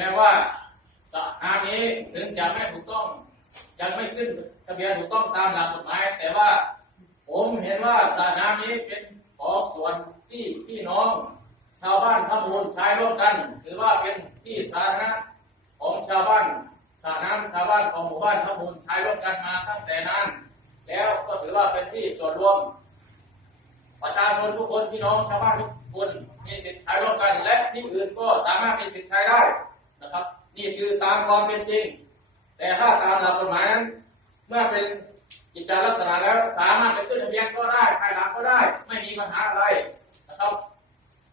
ม้ว่าสระน้ำนี้ถึงจะไม่ถูกต้องยังไม่ขึ้นทะเบียนถูกต้องตามหลักกฎหมาย แต่ว่าผมเห็นว่าสระน้ำนี้เป็นของส่วนที่พี่น้อง ชาวบ้านทั้งมูลใช้ร่วมกันถือว่าเป็นที่สาธารณะของชาวบ้านสระน้ำชาวบ้านของหมู่บ้านทั้งมูลใช้ร่วมกันมาตั้งแต่นานแล้วก็ถือว่าเป็นที่ส่วนรวม ประชาชนทุกคนพี่น้องชาวบ้านทุกคนมีสิทธิ์ใช้ร่วมกัน และที่อื่นก็สามารถมีสิทธิ์ใช้ได้ นี่คือตามความเป็นจริง แต่ถ้าตามหลักกฎหมายนั้นเมื่อเป็นกิจจาลักษณะแล้วสามารถจะขึ้นทะเบียนก็ได้ภายหลังก็ได้ ไม่มีปัญหาอะไรนะครับ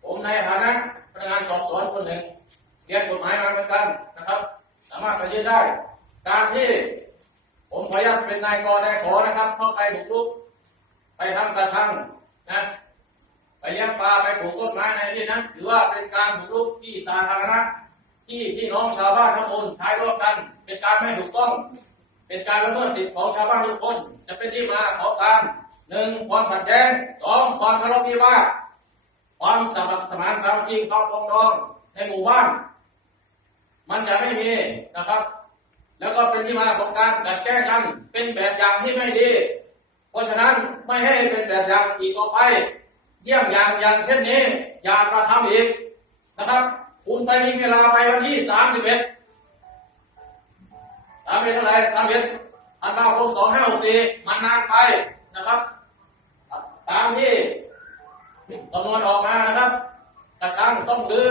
ผมในฐานะพนักงานสอบสวนคนหนึ่งเรียนกฎหมายมาเหมือนกันนะครับ สามารถไปยื่นได้ การที่ผมขออนุญาตเป็นนายกนายขอนะครับ เข้าไปบุกรุก ไปทำกระชังนะไปเลี้ยงปลาไปปลูกต้นไม้ในที่นั้นถือว่าเป็นการบุกรุกที่สาธารณะ ที่พี่น้องชาวบ้านทั้งหมดใช้ร่วมกัน เป็นการไม่ถูกต้อง เป็นการละเมิดสิทธิของชาวบ้านทุกคน จะเป็นที่มาของการหนึ่งความขัดแย้งสองความทะเลาะวิวาทความสมัครสมานสามัคคีความปรองดองในหมู่บ้านมันจะไม่มีนะครับ แล้วก็เป็นที่มาของการกัดแกล้งกันเป็นแบบอย่างที่ไม่ดี เพราะฉะนั้นไม่ให้เป็นแบบอย่างอีกต่อไป เยี่ยมอย่างอย่างเช่นนี้ อย่ากระทำอีกนะครับ คุณไปมีเวลาไปวันที่สามสิบเอ็ดสามเอ็ดเท่าไรสามเอ็ดอันดาคมสองห้าหกสี่มันนานไปนะครับ ตามที่คำนวณออกมานะครับกระชังต้องดื้อ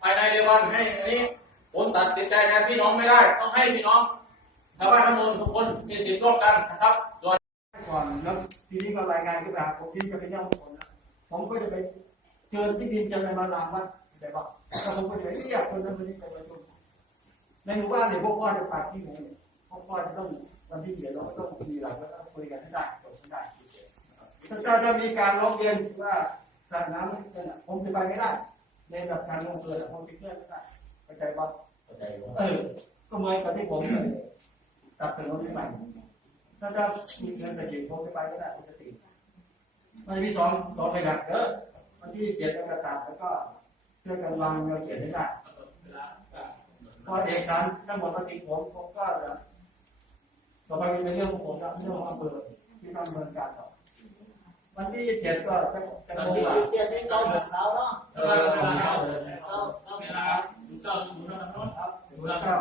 ภายในเดือนวันให้นี้ผมตัดสินใจแทนพี่น้องไม่ได้ต้องให้พี่น้องชาวบ้านทั้งหมดทุกคนมีสิทธิ์ร่วมกันนะครับส่วนก่อนแล้วทีนี้ก็รายงานขึ้นมาผมที่จะไปเยี่ยมคนนะผมก็จะไปเชิญที่ดินจะไปมาลามวัด แต่ว่าแล้วผมก็จะไปเรียกคนนั้นคนนี้ไปประชุมในหมู่บ้านเนี่ยพวกพ่อจะฝากที่ไหนเนี่ยพวกพ่อจะต้องวันที่เดียวเราก็ต้องมีหลักแล้วก็คุยกันให้ได้จบให้ได้ถ้าจะมีการร้องเรียนว่าสระน้ำเนี่ยนะผมจะไปไม่ได้ในระดับการลงเรือผมจะเคลื่อนไม่ได้เข้าใจป่ะเออ ก็เหมือนกับที่ผมเลยตัดถนนใหม่ถ้าจะมีเงินแต่ยืมผมจะไปก็ได้ปกติวันที่สองต่อไปกันเออวันที่เจ็ดก็ตัดแล้วก็ ช่วยกันวางแนวเขียนให้ได้พอเอกสารทั้งหมดมาติดผมผมก็จะต่อไปเป็นเรื่องของผมแล้วเรื่องของอำเภอที่ต้องดำเนินการต่อวันที่เจ็ดก็จะจะตอนลงที่ว่าเตียนนี่เก้าโมงเช้าเนาะเออเก้าเก้าเก้าเวลาเจ้าดูนะครัครับดูแลเก้า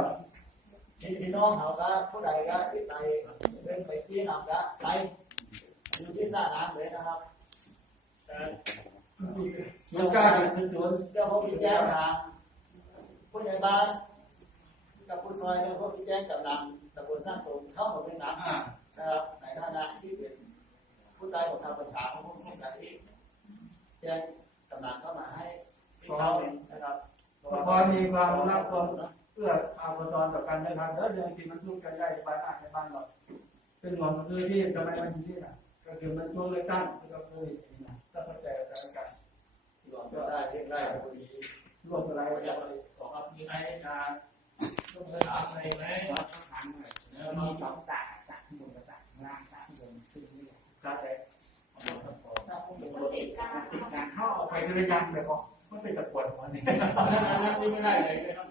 พี่พี่น้องเขาก็ผู้ใดก็ที่ไปเป็นไปที่นำก็ไปอยู่ที่สระน้ำเลยนะครับ มันกล้าเป็นสวนเดี๋ยวผมจะแจ้งทางผู้ใหญ่บ้านกับผู้ซอยแล้วก็แจ้งกับนำตำบลสร้างตรงเข้ามาเป็นน้ำนะครับในฐานะที่เป็นผู้ใต้ของทางประชาของผู้ใดแจ้งกำลังเข้ามาให้เขานะครับพอมีความรักความเพื่อเอาประตอนต่อกันนะครับแล้วเรื่องที่มันทุกข์กันได้ไปมากในบ้านเราเป็นหมอนคือที่ทำไมมันอยู่ที่น่ะก็คือมันช่วงเลือกตั้งก็คือ เข้าออกไปด้วยยังเลยก็มันเป็นตะปวดหัวนี่อันนั้นอันนั้นที่ไม่ได้เลยนะครับ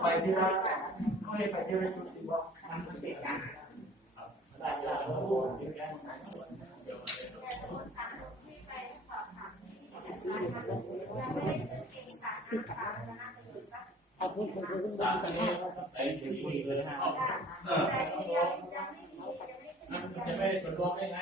ไปที่ละเขาให้ไปที่ละจุดที่ว่ามันติดกันได้แล้วเอาขึ้นขึ้นขึ้นขึ้นสามคนนี้ไอ้ที่นี่เลยเอาเออมันจะไม่ได้ส่วนรวมได้ไง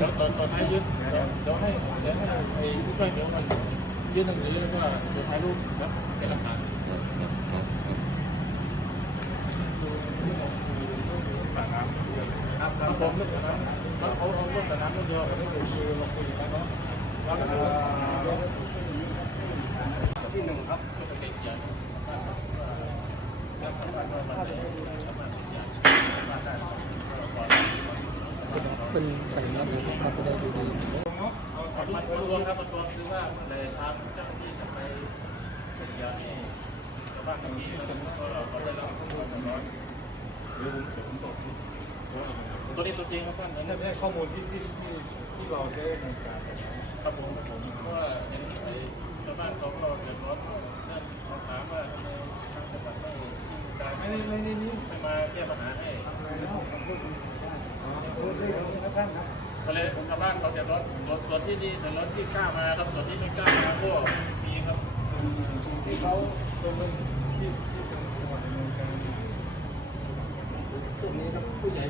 ตอนตอนท้ายยื่นเดี๋ยวเดี๋ยวให้เดี๋ยวให้ไอ้ผู้ช่วยเดี๋ยวมันยื่นหนังสือแล้วก็เดี๋ยวถ่ายรูปครับเป็นหลักฐานครับครับผมเรื่องสนามเขาเขาเอาเรื่องสนามเรื่องเดียวไม่ได้คือเราคุยกันเนาะแล้วก็ที่หนึ่งครับก็เป็นเด็กใหญ่ เป็นใส่แล้วเขาก็ได้ดูดีมันกระทรวงครับกระทรวงคือว่าในทางเจ้าหน้าที่จะไปเกี่ยวนี่บ้านตรงนี้ก็เขาได้รับความเดือดร้อนเดี๋ยวผมเดี๋ยวผมตกตัวนี้ตัวจริงครับท่านนั่นไม่ใช่ข้อมูลที่ที่ที่ที่เราใช้ในการครับผมผมเพราะว่าเห็นไอ้ชาวบ้านเขาก็เดือดร้อนนั่นเขาถามว่าทำไมทางจังหวัดไม่ไม่ได้ไม่ได้นี่ไม่มาแก้ปัญหาให้ ทะไรแล้วผมก็เลยชาวบ้านเขาจะลดร้อนส่วนที่นี่เดือดร้อนที่กล้ามาครับส่วนที่ไม่กล้ามาก็มีครับที่เขาตรงเป็นที่ที่เป็นจังหวัดดำเนินการช่วงนี้ครับ